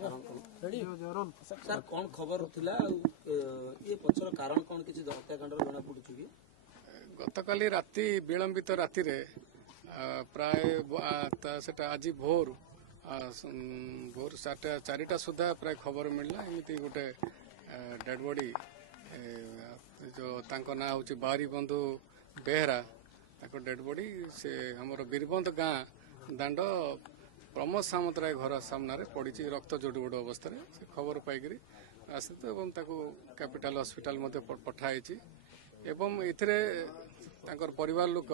Sir कौन खबर थिला ये पछर कारण कौन किसी हत्याकांड जना पड़ुछ कि गतकाली राति विलंबित राति प्राय सेटा आज भोर भोर 4टा सुधा प्राय खबर मिलला एमती गोटे डेड बॉडी जो तांको ना होची बारी बंधु बेहरा ताको डेड बॉडी से हमर बीरबंद गाँ दांड प्रमोद सामंतराय घर सामने पड़ी रक्त जोड़बोड़ अवस्था से खबर पाइक आसी तो कैपिटल हॉस्पिटल पठाई एवं इथिरे परिवार लोक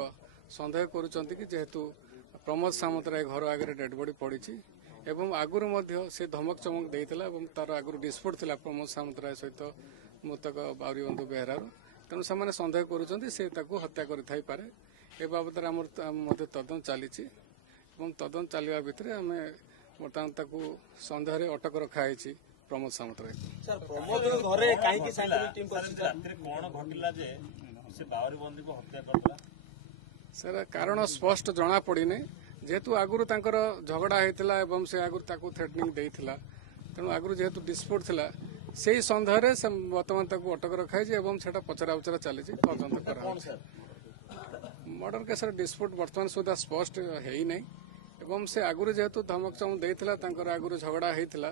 सन्देह करुँच कि जेहेतु प्रमोद सामंतराय घर आगे डेड बॉडी पड़ी एवं आगुरी से धमक चमक देता तार आगुरी डिस्प्यूट थिला प्रमोद सामंतराय सहित मृतक बावरी बंधु बेहरार तेणु से सन्देह करुँच से हत्या करे ए बाबद तदंत चली तदंत चलवा भितर आम बर्तमान सन्देह अटक रखाई प्रमोद सामंतराय सर कारण स्पष्ट जना पड़ी जेहेतु आगुरी झगड़ा होता है से आगुरी थ्रेटनिंग देता तेणु आगुरी जेहेतु डिस्प्यूट थिला से सन्देह बर्तमान अटक रखाई पचरा उचरा चली तदंत कर मर्डर केस डिस्प्यूट बर्तमान सुधा स्पष्ट है नहीं एवं से आगुरी जेहेतु धमक चमक देता आगुरी झगड़ा होता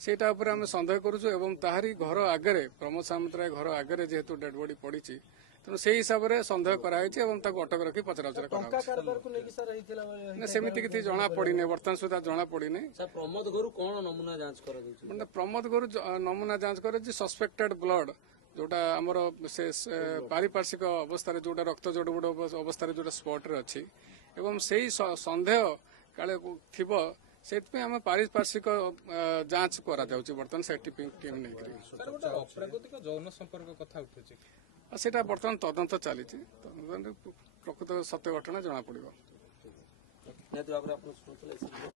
सेटा उपर आम सन्देह करुचु एवं ताहारी घर आगे प्रमोद सामंतराय घर आगे जेहेतु डेड बॉडी पड़ी तेणु से हिसाब से सन्देह कराई अटक रखी पचरा उचरा सेमती किसी जना पड़ी बर्तमान सुधा जना पड़ी प्रमोद घर कौन नमूना जांच कर प्रमोद घर नमूना जांच करे सस्पेक्टेड ब्लड जोटा आमर से पारिपार्श्विक अवस्था जोटा रक्त जोड़बोड़ अवस्था जोटा स्पॉट रे अच्छी एवं से सन्देह काले थी से आम पारिपार्श्विक जांच करा बर्तमान साइंटिफिक टीम नहीं यौन संपर्क कथा उठुची सेटा बर्तमान तदंत चली प्रकृत सत्य घटना जना पड़ो।